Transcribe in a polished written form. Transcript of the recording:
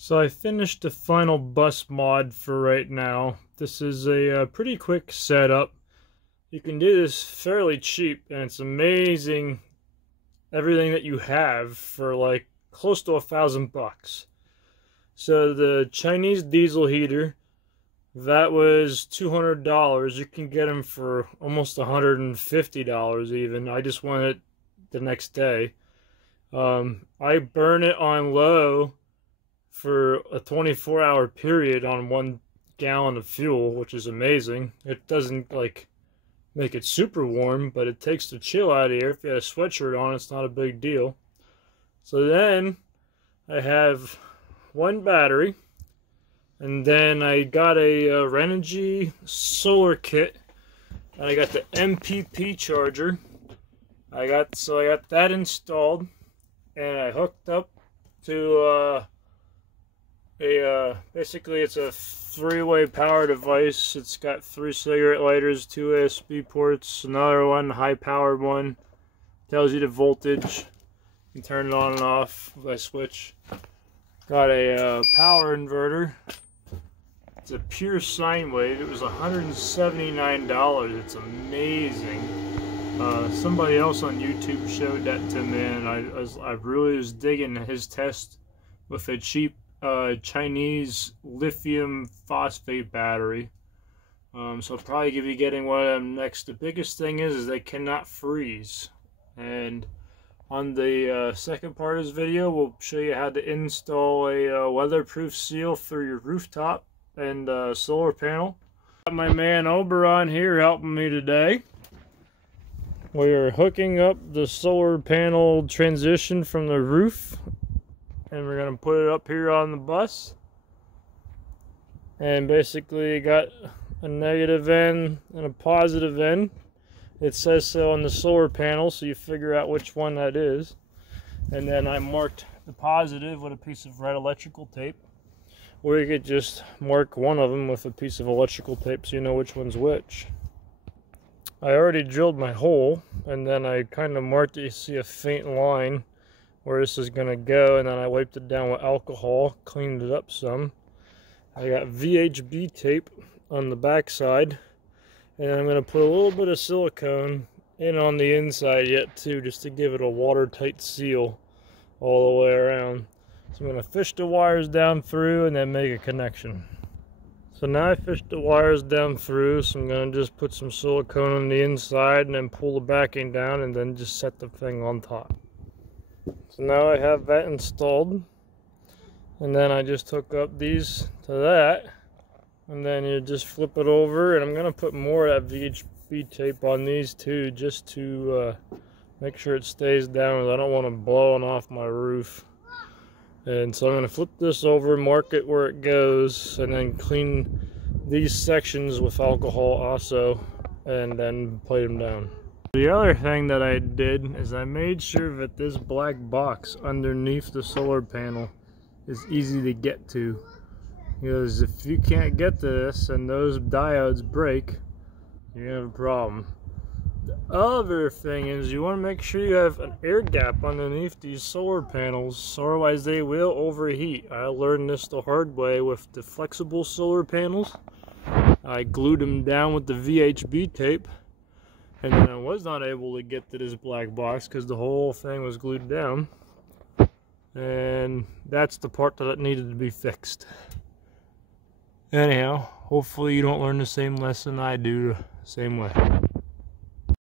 So I finished the final bus mod for right now. This is a pretty quick setup. You can do this fairly cheap, and it's amazing everything that you have for like close to $1,000. So the Chinese diesel heater, that was $200. You can get them for almost $150 even. I just won it the next day. I burn it on low for a 24-hour period on 1 gallon of fuel, which is amazing. It doesn't like make it super warm, but it takes the chill out of here. If you have a sweatshirt on, it's not a big deal. So then I have one battery, and then I got a Renogy solar kit, and I got the MPP charger. I got that installed, and I hooked up to basically it's a 3-way power device. It's got 3 cigarette lighters, 2 USB ports, another one, high-powered one. Tells you the voltage. You can turn it on and off by switch. Got a power inverter. It's a pure sine wave. It was $179. It's amazing. Somebody else on YouTube showed that to me, and I really was digging his test with a cheap Chinese lithium phosphate battery. So I'll probably be getting one of them next. The biggest thing is they cannot freeze. And on the second part of this video, we'll show you how to install a weatherproof seal for your rooftop and solar panel. Got my man Oberon here helping me today. We're hooking up the solar panel transition from the roof, and we're going to put it up here on the bus. And basically got a negative end and a positive end. It says so on the solar panel, so you figure out which one that is. And then I marked the positive with a piece of red electrical tape, or you could just mark one of them with a piece of electrical tape so you know which one's which. I already drilled my hole, and then I kind of marked it. You see a faint line where this is going to go, and then I wiped it down with alcohol, cleaned it up some. I got VHB tape on the back side, and I'm going to put a little bit of silicone in on the inside yet too, just to give it a watertight seal all the way around. So I'm going to fish the wires down through and then make a connection. So now I fished the wires down through, so I'm going to just put some silicone on the inside and then pull the backing down and then just set the thing on top. So now I have that installed, and then I just hook up these to that, and then you just flip it over, and I'm going to put more of that VHB tape on these too, just to make sure it stays down, because I don't want it blowing off my roof. And so I'm going to flip this over, mark it where it goes, and then clean these sections with alcohol also, and then plate them down. The other thing that I did is I made sure that this black box underneath the solar panel is easy to get to. Because if you can't get to this and those diodes break, you're going to have a problem. The other thing is you want to make sure you have an air gap underneath these solar panels, otherwise they will overheat. I learned this the hard way with the flexible solar panels. I glued them down with the VHB tape, and then I was not able to get to this black box because the whole thing was glued down. And that's the part that needed to be fixed. Anyhow, hopefully you don't learn the same lesson I do the same way.